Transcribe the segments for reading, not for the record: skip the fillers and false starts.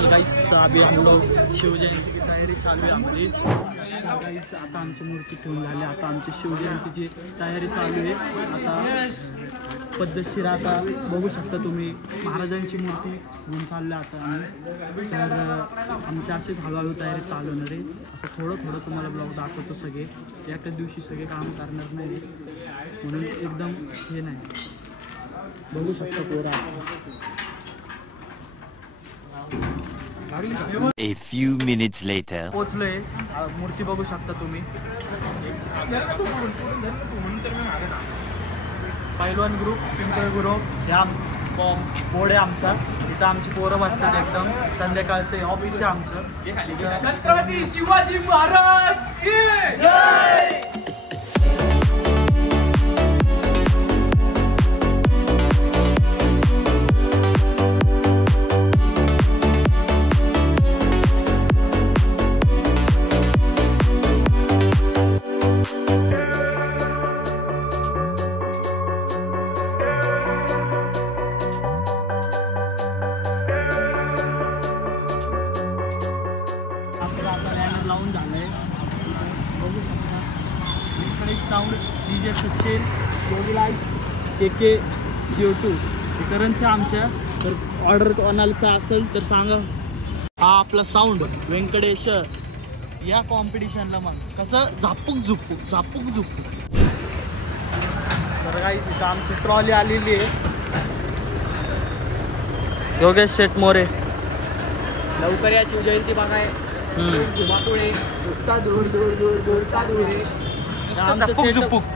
Final guys अभी हम लोग शिवजयंती की तयारी चालू आहे आमची गाइस। आता आमची मूर्ती ठेवून झाली, आता आमची शिवजयंतीची तयारी चालू आहे। आता पद्धतशीर आता बघू शकता तुम्ही महाराजांची मूर्ती घेऊन चालले आता आम्ही। तर आमची अशीच हळूहळू तयारी चालू होणार आहे। असं थोडं थोडं तुम्हाला ब्लॉग दाखवतो, सगळे एकाच दिवशी सगळे काम करणार नाही म्हणून एकदम हे नाही, बघू शकता पोरा। A few minutes later पोचलोय, मूर्ती बघू शकता तुम्ही। पैलवान ग्रुप, पिंपळ ग्रुप, जाम बोर्ड आहे आमचा। इथं आमची पोरं बसतात एकदम, संध्याकाळचं ऑफिस आहे आमचं। छत्रपती शिवाजी महाराज की जय। लावून झालंय, बघू शकता। इकडे sound DJ Sachin, Yogilal, KK, CO2 करंटचं आमच्या। तर ऑर्डर कोणाला असेल तर सांगा। हा आपला साऊंड व्यंकटेश या कॉम्पिटिशनला मग कसं झापूक झुपूक। तर गाईस इथं आमची ट्रॉली आलेली आहे। योगेश शेट मोरे, लवकर या शिवजयंती बघाय।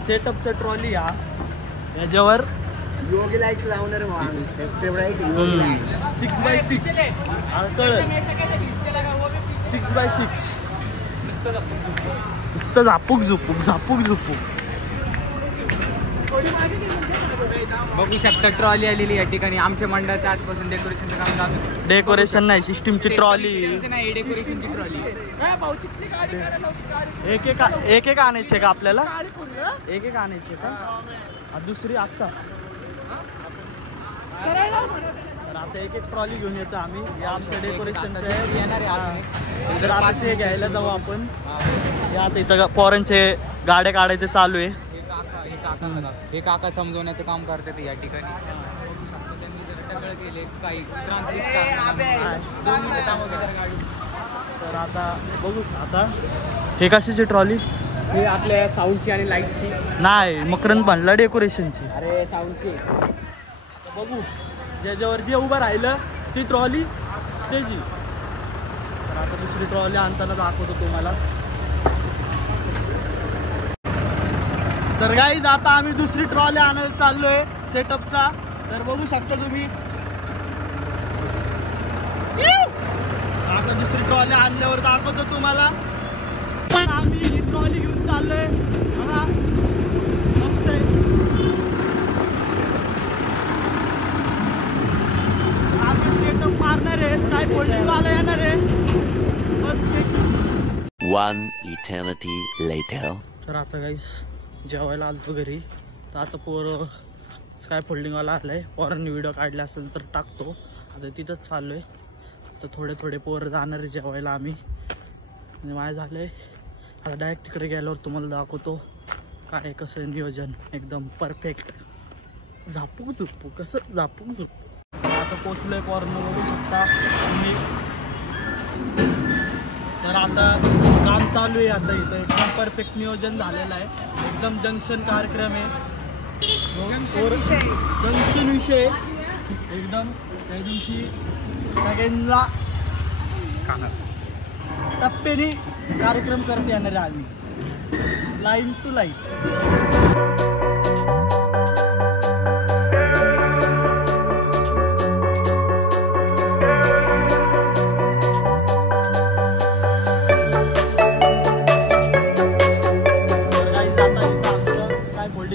सेटअपचा ट्रॉली याच्यावर योगी लाईट्स लावणार 6x6 6x6 नुसतं झापूक झुपूक। बघू शकता ट्रॉली आलेली या ठिकाणी। आमच्या मंडळाचं आजपासून डेकोरेशनचं काम चालू आहे। डेकोरेशन नाही, सिस्टीमची ट्रॉली नाही, डेकोरेशनची ट्रॉली। एक आणायचे का आपल्याला? एक आणायचे का? दुसरी आता तर आता एक ट्रॉली घेऊन येतो आम्ही। या आमच्या डेकोरेशनचं येणार आहे। तर आता ते घ्यायला जाऊ आपण। या आता इथं पोरांचे गाड्या काढायचे चालू आहे। हे काका समजवण्याचं काम करतात या ठिकाणी। त्यांनी जर टकळ केले काही तर आता बघू। आता हे कशाची ट्रॉली? हे आपल्या साऊंडची आणि लाईटची नाही, मकरंद बांधला डेकोरेशनची। अरे साऊंडची बघू, ज्याच्यावर जे उभं राहिलं ती ट्रॉली त्याची। तर आता दुसरी ट्रॉली आणताना दाखवतो तुम्हाला। तर गाईज आता आम्ही दुसरी ट्रॉली आणायला चाललोय सेटअपचा। तर बघू शकता तुम्ही, आता दुसरी ट्रॉली आणल्यावर दाखवतो तुम्हाला। आम्ही ही ट्रॉली घेऊन चाललोय बघा, मस्त आहे। आता सेटअप मारणार आहे, स्काय फोल्डिंग वाला येणार आहे मस्त। One eternity later. तर आता गाईस जेवायला आलतो घरी। तर आता पोरं स्काय फोल्डिंगवाला आलाय, पोरांनी व्हिडिओ काढले असेल तर टाकतो। आता तिथंच चाललोय। तर थोडे पोरं जाणार आहे जेवायला आम्ही, आणि माझं झालंय। आता डायरेक्ट तिकडे गेल्यावर तुम्हाला दाखवतो काय कसं नियोजन, एकदम परफेक्ट झापूक कसं झापूक झुपूक। आता पोचलोय पोरांना, बघू शकता तुम्ही। तर आता काम चालू आहे आता इथं, एकदम परफेक्ट नियोजन झालेलं आहे। एकदम जंक्शन कार्यक्रम आहे, जंक्शन विषय एकदम। त्या दिवशी सगळ्यांना टप्प्याने कार्यक्रम करत येणार आहे आम्ही, लाईन टू लाईन।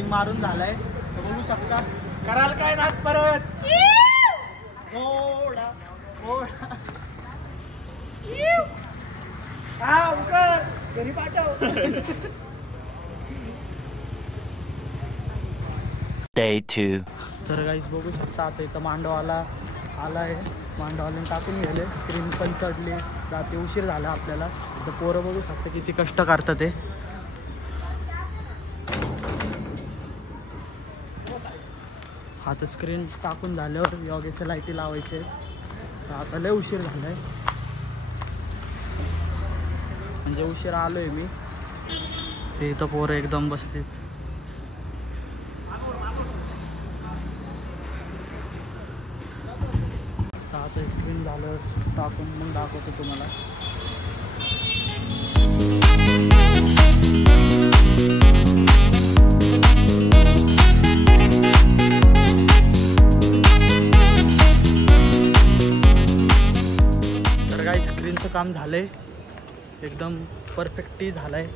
मारून झालाय, तर बघू शकता। कराल काय नाच परत? घरी पाठव। Day 2. तर गाईस बघू शकता आता इथं मांडवाला आला आहे। मांडवाले टाकून गेले, स्क्रीन पण चढली, रात्री उशीर झाला आपल्याला. तर पोरं बघू शकता किती कष्ट करतात ते. आता स्क्रीन टाकून झाल्यावर योगेच्या लाईटी लावायचे. तर आता लय उशीर झाला आहे, म्हणजे उशीर आलो आहे मी. ते इथं पोरं एकदम बसलेत. आता स्क्रीन झालं टाकून मग दाखवतो तुम्हाला. तर काही स्क्रीनचं काम झालंय, एकदम परफेक्टली झालंय.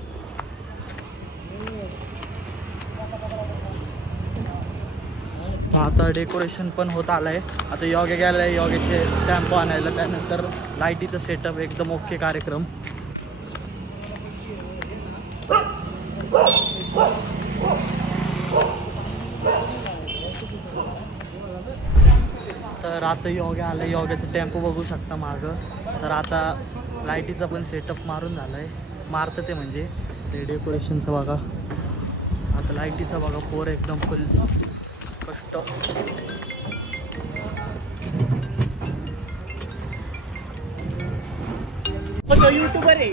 आता डेकोरेशन पण होत आलंय. आता योगे गेलाय योगेचे स्टॅम्प आणायला, त्यानंतर लाईटीचं सेटअप एकदम ओके कार्यक्रम. तर आता योगा आलं, योगाचं टेम्पो बघू शकता मागं. तर आता लाईटीचा पण सेटअप मारून झालाय, मारतं ते म्हणजे ते डेकोरेशनचं बघा. आता लाईटीचा बघा, पोर एकदम फुल कष्ट. युट्यूबर आहे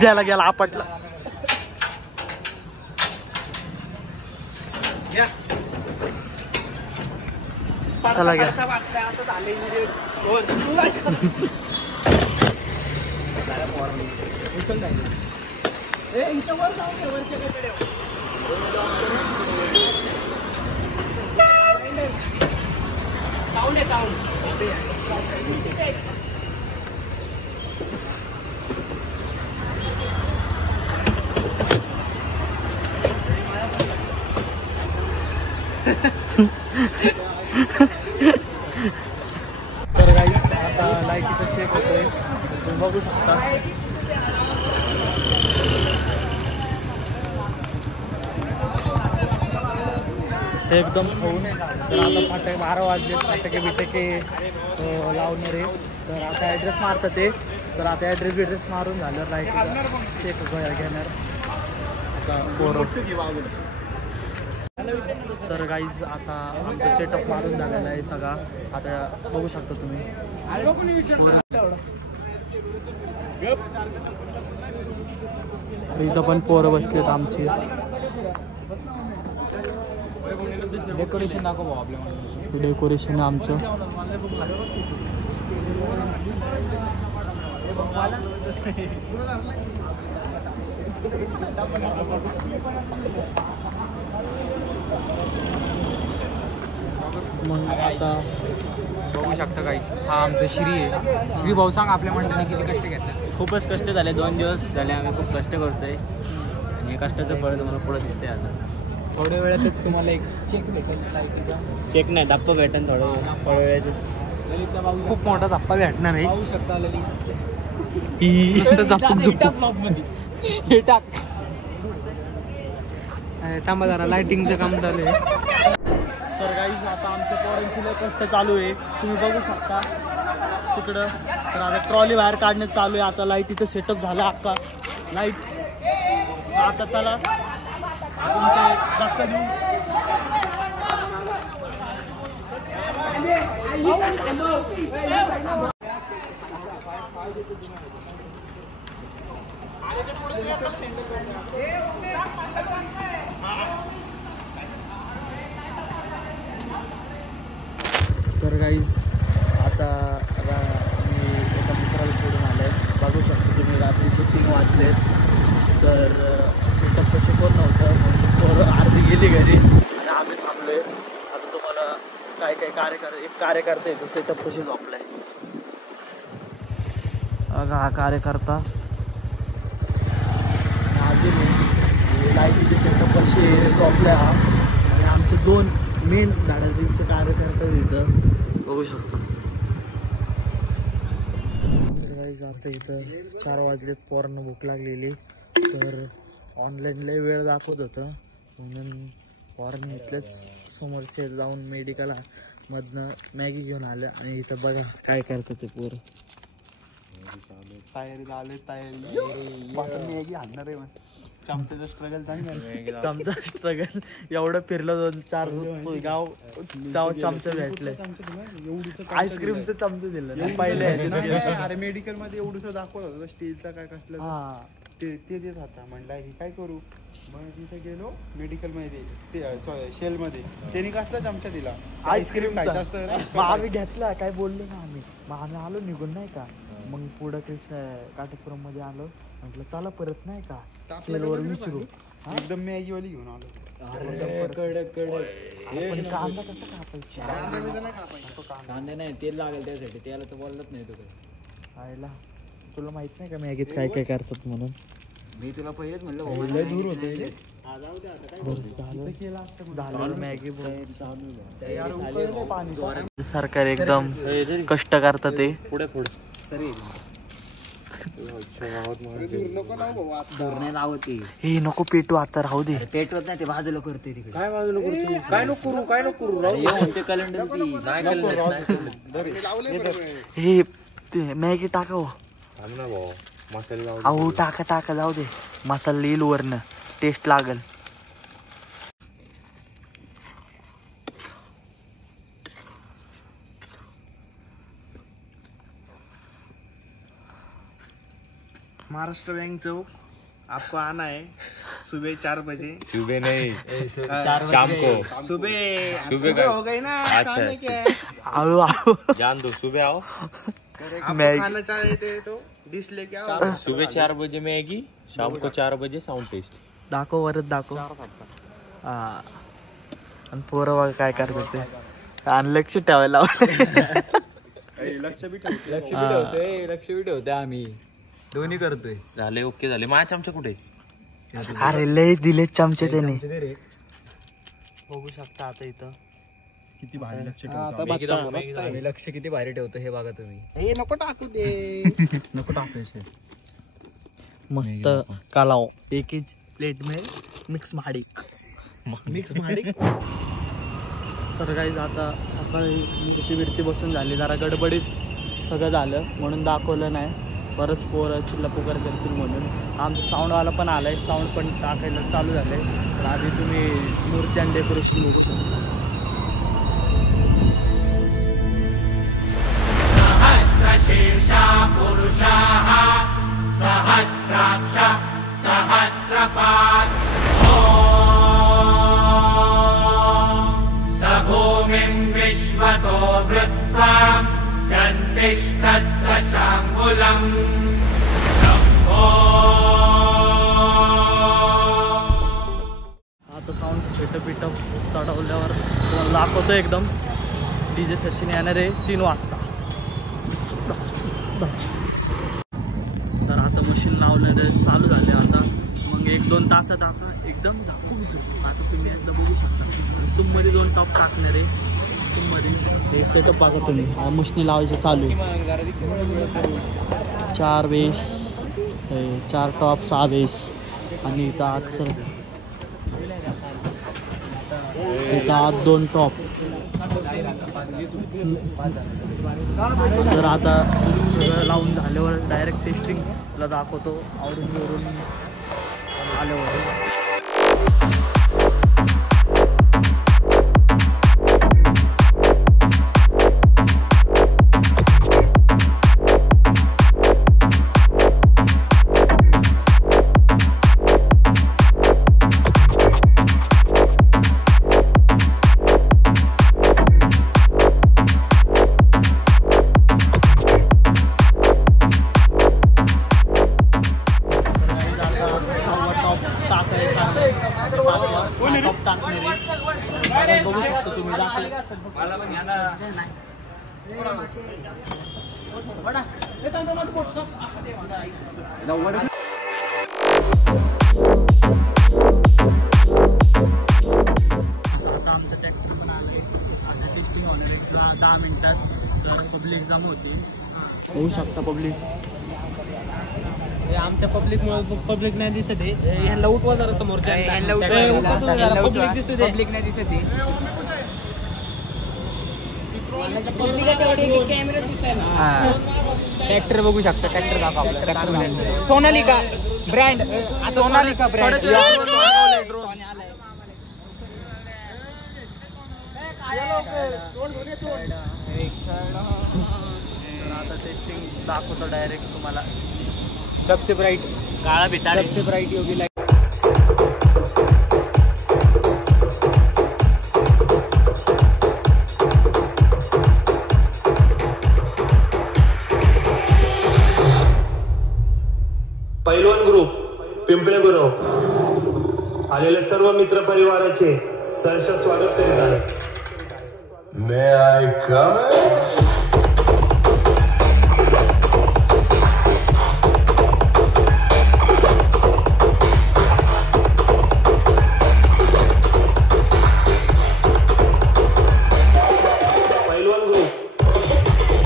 द्यायला गेला आपटला. चला घ्या. तर गाईस आता लाईटीचा चेक होतोय, तुम्ही बघू शकता. एकदम खाऊन. तर आता फाटके 12 वाजले, फाटके बिटके लावणार आहे. तर आता ॲड्रेस मारतात ते. तर आता ॲड्रेस मारून झालं, लाईटीचा चेक घेणार आता पोरं. तर गाईज आता आमचा सेटअप मारून झालेला आहे सगळा. आता बघू शकता तुम्ही. इथं पण पोरं बसलेत आमची. डेकोरेशन दाखव भाऊ आपल्या. डेकोरेशन आमचं. मग आता बघू शकता काहीच. हा आमचं श्री आहे. श्री भाऊ सांग आपल्या मंडळाने किती कष्ट घेतले. खूपच कष्ट झाले, 2 दिवस झाले आम्ही खूप कष्ट करतोय आणि हे कष्टाचं फळ तुम्हाला पुढं दिसते. आता थोड्या वेळातच तुम्हाला एक चेक भेटेल लाईटीचा. चेक नाही, धप्पा भेटेल थोड्या वेळेचं. खूप मोठा धप्पा भेटणार आहे. पाहू शकता हे टाक. थांबा जरा, लाईटिंगचं काम चालू आहे. तर गाईज आता आमच्या पोरांची लय कष्ट चालू आहे, तुम्ही बघू शकता तिकडं. तर आता ट्रॉली बाहेर काढण्यात चालू आहे. आता लाईटीचं सेटअप झालं अख्खा लाईट. आता चला आपण ते धक्का देऊ. तर गाईज आता मी एका मित्राला सोडून आलो आहे. बघू शकतो तुम्ही, रात्रीचे 3 वाजले. तर सेटअप कसे कोण नव्हतं, पोरं अर्धी गेली घरी आणि आम्ही थांबलो आहे. आता तुम्हाला काय काय कार्यकर्ता येतो सेटअप कशी झोपला आहे. हा कार्यकर्ता अजून लाईटीचे सेटअप कसे झोपले हा. आणि आमचे 2 मेन धाडाचे कार्यकर्ते इथं बघू शकतो. आता इथं 4 वाजलेत, पोरांना भूक लागलेली. तर ऑनलाईन लय वेळ दाखवत होतं, म्हणून वॉर्न इथलंच समोरचे जाऊन मेडिकल मधनं मॅगी घेऊन आलं आणि इथं बघा काय करतं ते पोरं. तयारी झाली तयारी मॅगी आणणार आहे मस्त. चमच्याचं स्ट्रगल चांगलं. चमचा स्ट्रगल एवढं फिरलं 2-4 गाव तेव्हा चमचा भेटले. आईस्क्रीमचं चमचं दिलं पहिले. अरे मेडिकल मध्ये एवढंसं दाखवत होतं स्टीलचा काय कसलं हा ते देत होता. म्हणलं हे काय करू. मग तिथे गेलो मेडिकल मध्ये ते शेल मध्ये त्यांनी कसला चमचा दिला. आईस्क्रीम खायचं असतं रे. मग आम्ही घेतला काय बोललो ना आम्ही. मग आम्ही आलो निघून नाही का. मग पुढं काटेपुरम मध्ये आलो. म्हटलं चला परत नाही का सेलवर विचारू. एकदम मॅगी वाली घेऊन आलो. पण कांदा कसा कापायचा. कांदे नाही तेल लागेल त्यासाठी. त्याला तर बोलत नाही तुला. आयला तुला माहित नाही का मॅगीत काय काय करतात म्हणून. मी तुला पहिलेच म्हणलं दूर होते झालं मॅगी सरकार एकदम कष्ट करतात ते. पुढे पुढे नाही लावते. हे नको पेटू आता राहू दे. पेटवत नाही ते बाजूला करते तिकडे. काय बाजूला करतो. काय नको करू काय नको करू. ते कॅलेंडर हे ते मॅगी टाकाव. अहो टाका जाऊ दे. मसाला येईल वरनं टेस्ट लागल. महाराष्ट्र बैंक चौक आपको आना है सुबह 4 बजे. सुबह नहीं, 4 शाम को. सुबह हो गई ना. खाने के आओ जान दो, सुबह आओ. आपको खाना चाहते तो डिश लेके आओ. सुबह 4 बजे मैगी, शाम को 4 बजे साउंड टेस्ट. दाखव वरच दाखव. हा आणि पोरं बघा काय करतात ते. आणि लक्ष ठेवायला लक्ष बी ठेवतो. लक्ष बी ठेवतोय आम्ही. दोन्ही करतोय. झाले ओके झाले. माझ्या चमचा कुठे. अरे लय दिले चमचे त्याने. बघू शकता आता इथं किती भारी लक्ष आम्ही लक्ष किती भारी ठेवतो हे बघा तुम्ही. हे नको टाकू दे. नको टाकायचे. मस्त कालाव 1 प्लेट में मिक्स माडी. तर काही आता सकाळी मिरची बसून झाली. जरा गडबडीत सगळं झालं म्हणून दाखवलं नाही. बरंच पोरं चिल्लापुकार करतील म्हणून. आमचं साऊंडवाला पण आलाय. साऊंड पण टाकायला चालू झालंय. तर आधी तुम्ही मूर्ती आणि डेकोरेशन बघू शकता. सहस्रशीर्षा पुरुषाः सहस्राक्ष सहस्रपात् स भूमिं विश्वतो वृत्वा गन्तिष्ठद्दशाङ्गुलम् आता साऊंडचं सेटअप चढवल्यावर तुम्हाला दाखवतो एकदम. DJ सचिन येणार आहे 3 वाजता. तर आता मशीन लावलेलं चालू झाले. आता मग 1-2 तासात आता एकदम झाकून झोपू. आता तुम्ही एकदा बघू शकता. सूममध्ये 2 टॉप टाकणार आहे. सूममध्ये हे सेटअप बघा तुम्ही. मशीन लावायचे चालू आहे. 4 बेस 4 टॉप 6 बेस आणि इथं आत सर इथं आत 2 टॉप. तर आता सगळं लावून झाल्यावर डायरेक्ट टेस्टिंगला दाखवतो. आवरून आल्यावर बघू शकतो तुम्ही. आमचं ट्रॅक्टर पण आलं. आता टेस्टिंग होणार आहे 10 मिनिटात. तर पब्लिक एक्झाम होती. होऊ शकता पब्लिक. आमच्या पब्लिक नाही दिसत आहे ह्यांना उठवा जरा समोरच्या ह्यांना पब्लिक दिसू दे पब्लिक नाही दिसत ट्रॅक्टर बघू शकता ट्रॅक्टर दाखवा सोनालिका ब्रँड सोनालिका ब्रँड आता टेस्टिंग दाखवतो डायरेक्ट तुम्हाला सबसे ब्राईट काळा भिताड सबसे ब्राईट योगी लाईट पैलवान ग्रुप पिंपळे गुरव आलेले सर्व मित्र परिवाराचे सहर्ष स्वागत करीत आहे. May I come in? पैलवान ग्रुप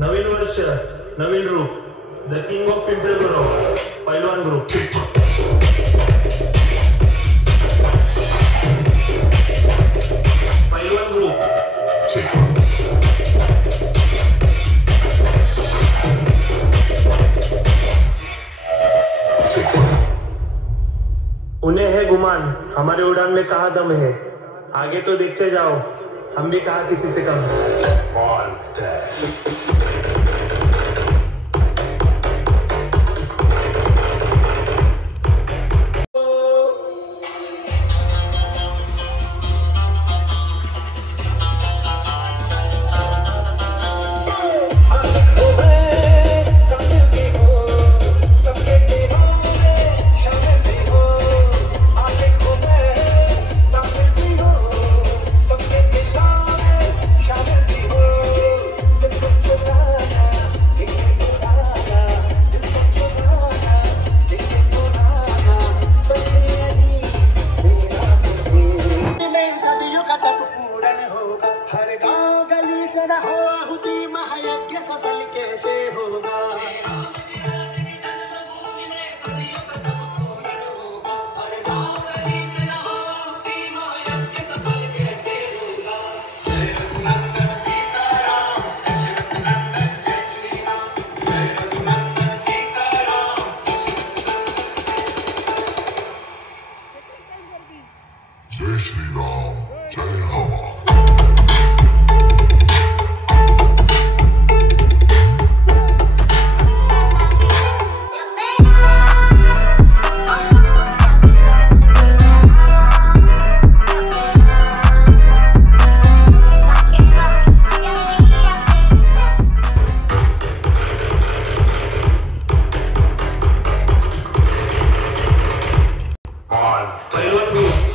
नवीन वर्ष नवीन रूप the king of Pimple Gurav पैलवान ग्रुप पैलवान ग्रुप उन्हें है गुमान हमारे उड़ान में कहाँ दम है आगे तो देखते जाओ हम भी कहा किसी से कम Monster. Jai Shri Ram, Jai Rama. पैलवान ग्रुप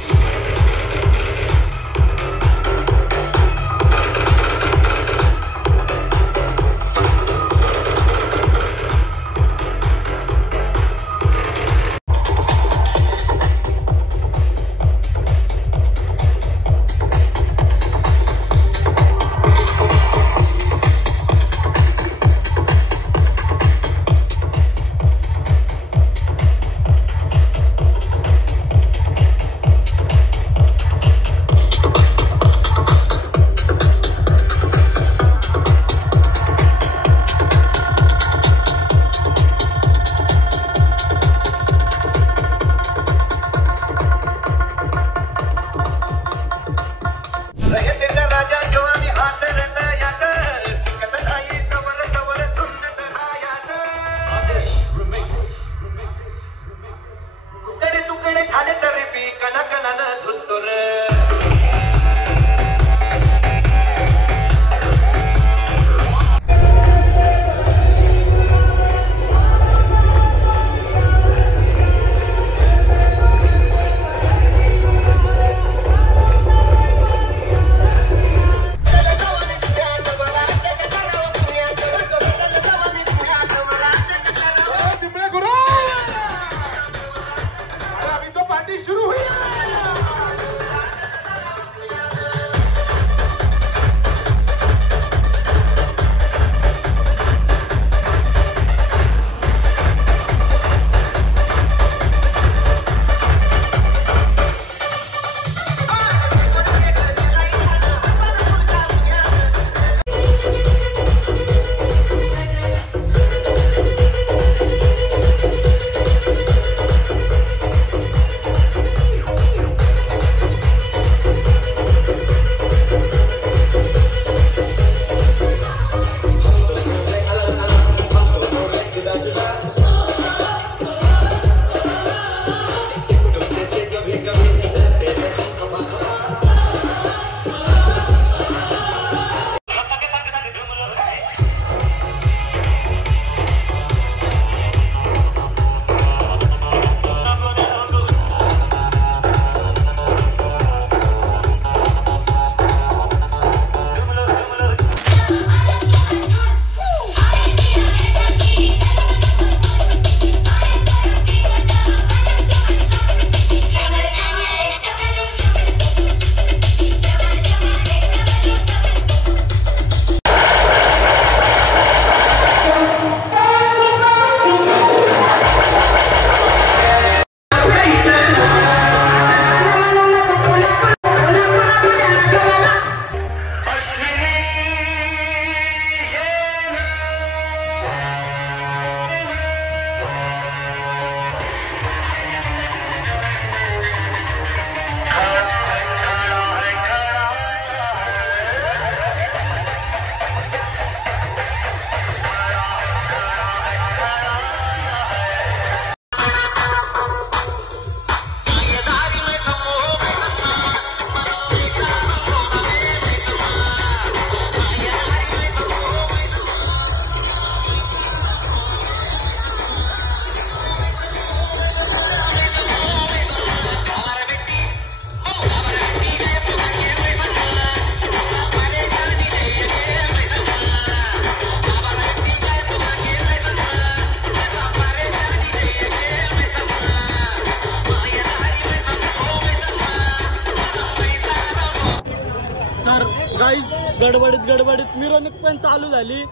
गाईज गडबडीत मिरवणूक पण चालू झाली,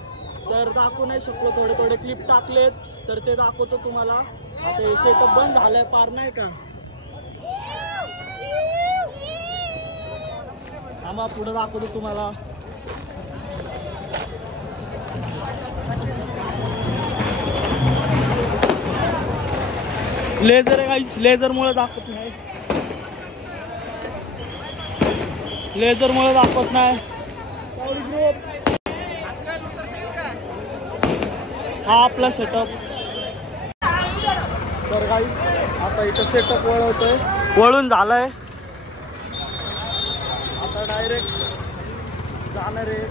तर दाखवू नाही शकलो. थोडे क्लिप टाकलेत तर ते दाखवतो तुम्हाला. आता हे सेटअप बंद झालंय पार नाही का. आम्हा पुढे दाखवतो तुम्हाला. लेझर आहे गाईज, लेझर मुळे दाखवत नाही. हा आपला सेटअप. तर गाईज आता इथं सेटअप वळून झालंय. आता डायरेक्ट जाणार आहे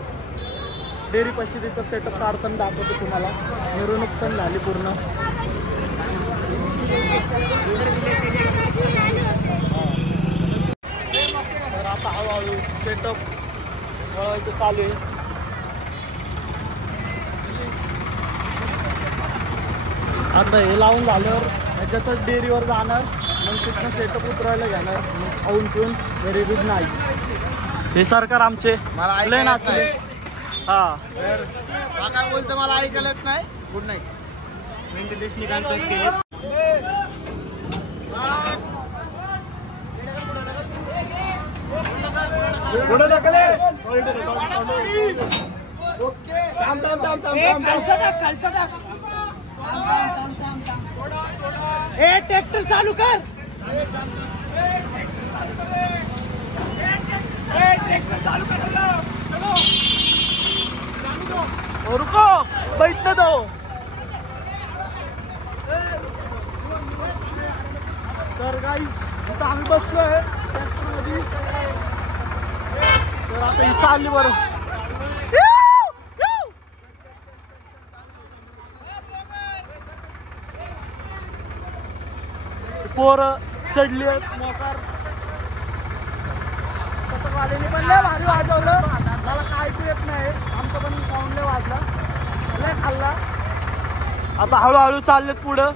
डेअरी पाशी. तिथं सेटअप काढताना दाखवतो तुम्हाला. मिरवणूक पण झाली पूर्ण. तर आता हळूहळू सेटअप वळवायचं चालू आहे. आता हे लावून झाल्यावर ह्याच्यातच डेअरीवर जाणार, मग तिथनं सेटअप उतरायला घेणार, मग खाऊन पिऊन घरी गुड नाईट. हे सरकार आमचे लय नाचले. हा काय बोलतो मला ऐकायला येत नाही. Good night. वेंटिलेशनी काम केले. ट्रॅक्टर चालू कर. रुको बैठने दो. तर गाईज इथं आम्ही बसलोय ट्रॅक्टरमध्ये. तर आता ही चालली बरं. पोरं चढली मोकार. पतंगवाल्याने पण लय भारी वाजवलं. मला काय ऐकू येत नाही. आमचं पण साऊंड लय वाजला, लय खाल्ला. आता हळूहळू चाललेत पुढं.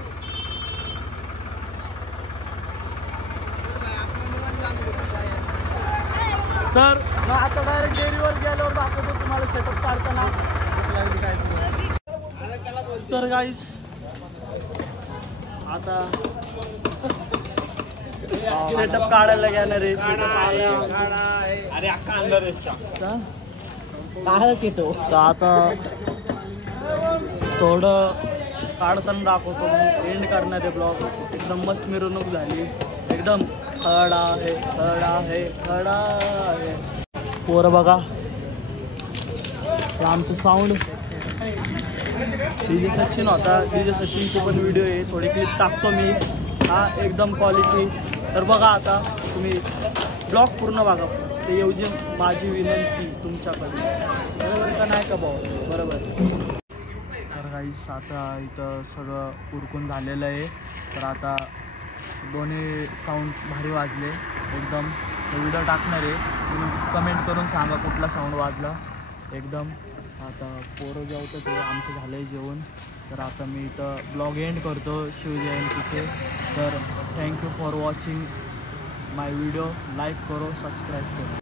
तर आता डायरेक्ट डेअरीवर गेल्यावर दाखवतो तुम्हाला सेटअप काढताना. तर गाईज आता सेटअप काढायला घेणार आहे. अरे अख्खा अंदर काढायच येतो. तर आता थोडं काढताना दाखवतो, एंड करणार आहे ब्लॉग. एकदम मस्त मिरवणूक झाली. एकदम खडा आहे. पोरं बघा. हे आमचं साऊंड डीजे सचिन होता. डीजे सचिनची पण व्हिडिओ आहे, थोडी क्लिप टाकतो मी. हा एकदम क्वालिटी. तर बघा आता तुम्ही ब्लॉग पूर्ण बघा. ते एवढी माझी विनंती तुमच्याकडे. बरोबर का नाही का भाऊ? बरोबर. तर गाईस आता इथं सगळं उरकून झालेलं आहे. तर आता दोन्ही साऊंड भारी वाजले एकदम. व्हिडिओ टाकणार आहे, तुम्ही कमेंट करून सांगा कुठला साऊंड वाजला एकदम. आता पोरं जेवतं ते आमचं झालं आहे जेवण. तर आता मी इथं ब्लॉग एंड करतो शिवजयंतीचे. तर thank you for watching my video. Like करो, सबस्क्राईब करो.